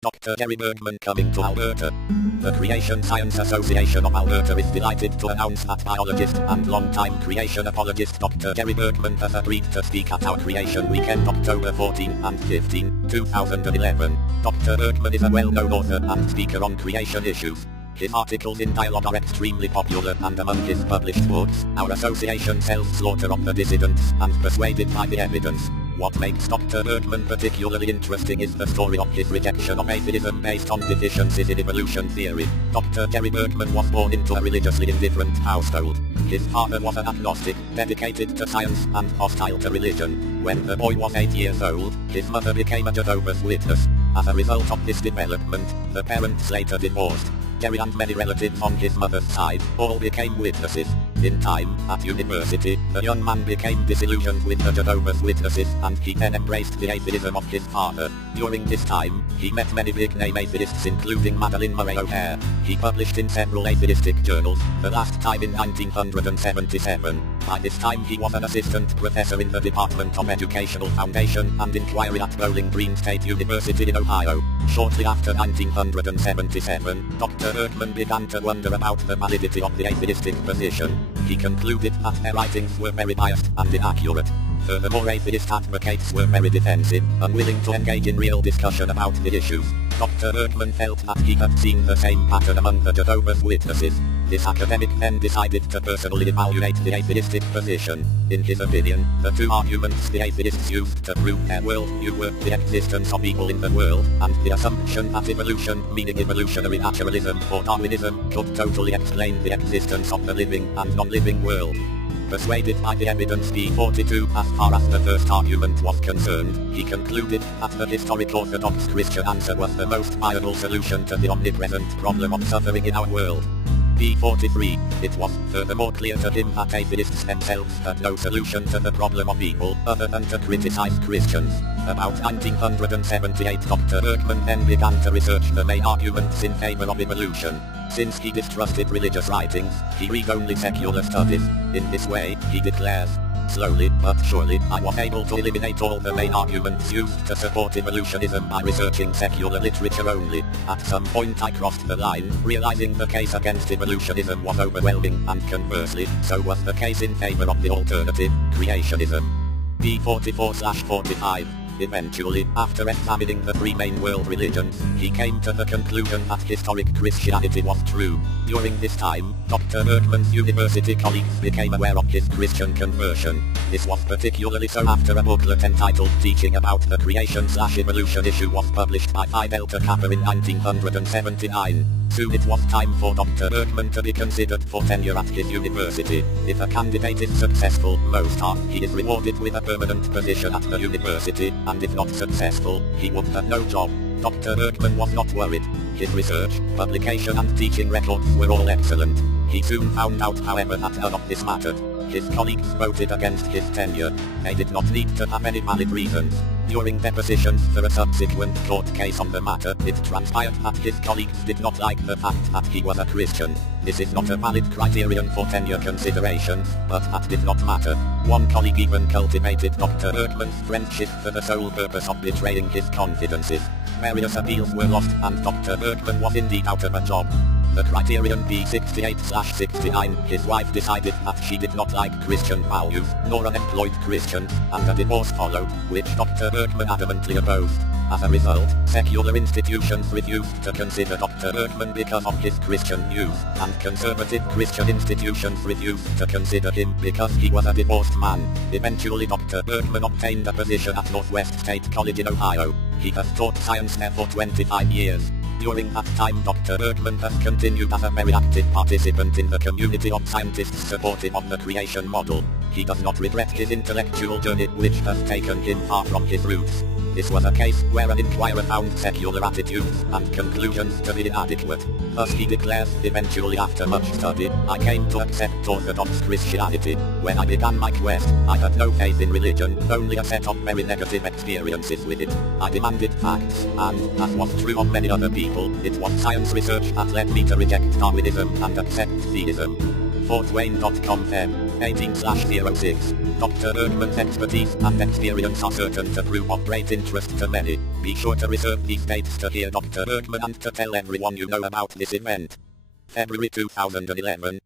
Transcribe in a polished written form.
Dr. Jerry Bergman coming to Alberta. The Creation Science Association of Alberta is delighted to announce that biologist and long-time creation apologist Dr. Jerry Bergman has agreed to speak at our Creation Weekend October 14 and 15, 2011. Dr. Bergman is a well-known author and speaker on creation issues. His articles in Dialogue are extremely popular, and among his published books, our association sells Slaughter of the Dissidents and Persuaded by the Evidence. What makes Dr. Bergman particularly interesting is the story of his rejection of atheism based on deficiencies in evolution theory. Dr. Jerry Bergman was born into a religiously indifferent household. His father was an agnostic, dedicated to science and hostile to religion. When the boy was 8 years old, his mother became a Jehovah's Witness. As a result of this development, the parents later divorced. Jerry and many relatives on his mother's side all became witnesses. In time, at university, the young man became disillusioned with the Jehovah's Witnesses, and he then embraced the atheism of his father. During this time, he met many big-name atheists including Madalyn Murray O'Hair. He published in several atheistic journals, the last time in 1977. By this time he was an assistant professor in the Department of Educational Foundation and Inquiry at Bowling Green State University in Ohio. Shortly after 1977, Dr. Bergman began to wonder about the validity of the atheistic position. He concluded that their writings were very biased and inaccurate. Furthermore, atheist advocates were very defensive, unwilling to engage in real discussion about the issues. Dr. Bergman felt that he had seen the same pattern among the Jehovah's Witnesses. This academic then decided to personally evaluate the atheistic position. In his opinion, the two arguments the atheists used to prove their worldview were the existence of evil in the world, and the assumption that evolution, meaning evolutionary naturalism or Darwinism, could totally explain the existence of the living and non-living world. Persuaded by the evidence p. 42 as far as the first argument was concerned, he concluded that the historic Orthodox Christian answer was the most viable solution to the omnipresent problem of suffering in our world. p. 43. It was furthermore clear to him that atheists themselves had no solution to the problem of evil other than to criticize Christians. About 1978, Dr. Bergman then began to research the main arguments in favor of evolution. Since he distrusted religious writings, he read only secular studies. In this way, he declares, "Slowly but surely, I was able to eliminate all the main arguments used to support evolutionism by researching secular literature only. At some point I crossed the line, realizing the case against evolutionism was overwhelming, and conversely, so was the case in favor of the alternative, creationism." p. 44/45. Eventually, after examining the three main world religions, he came to the conclusion that historic Christianity was true. During this time, Dr. Bergman's university colleagues became aware of his Christian conversion. This was particularly so after a booklet entitled Teaching About the Creation/Evolution issue was published by Phi Delta Kappa in 1979. Soon it was time for Dr. Bergman to be considered for tenure at his university. If a candidate is successful, most are, he is rewarded with a permanent position at the university, and if not successful, he would have no job. Dr. Bergman was not worried. His research, publication and teaching records were all excellent. He soon found out, however, that none of this mattered. His colleagues voted against his tenure. They did not need to have any valid reasons. During depositions for a subsequent court case on the matter, it transpired that his colleagues did not like the fact that he was a Christian. This is not a valid criterion for tenure considerations, but that did not matter. One colleague even cultivated Dr. Bergman's friendship for the sole purpose of betraying his confidences. Various appeals were lost, and Dr. Bergman was indeed out of a job. The criterion p. 68/69, his wife decided that she did not like Christian values, nor unemployed Christians, and a divorce followed, which Dr. Bergman adamantly opposed. As a result, secular institutions refused to consider Dr. Bergman because of his Christian views, and conservative Christian institutions refused to consider him because he was a divorced man. Eventually Dr. Bergman obtained a position at Northwest State College in Ohio. He has taught science there for 25 years. During that time Dr. Bergman has continued as a very active participant in the community of scientists supportive of the creation model. He does not regret his intellectual journey, which has taken him far from his roots. This was a case where an inquirer found secular attitudes and conclusions to be inadequate. Thus he declares, eventually after much study, I came to accept Orthodox Christianity. When I began my quest, I had no faith in religion, only a set of very negative experiences with it. I demanded facts, and, as was true of many other people, it was science research that led me to reject Darwinism and accept theism. FortWayne.com 18/06. Dr. Bergman's expertise and experience are certain to prove of great interest to many. Be sure to reserve these dates to hear Dr. Bergman and to tell everyone you know about this event. February 2011.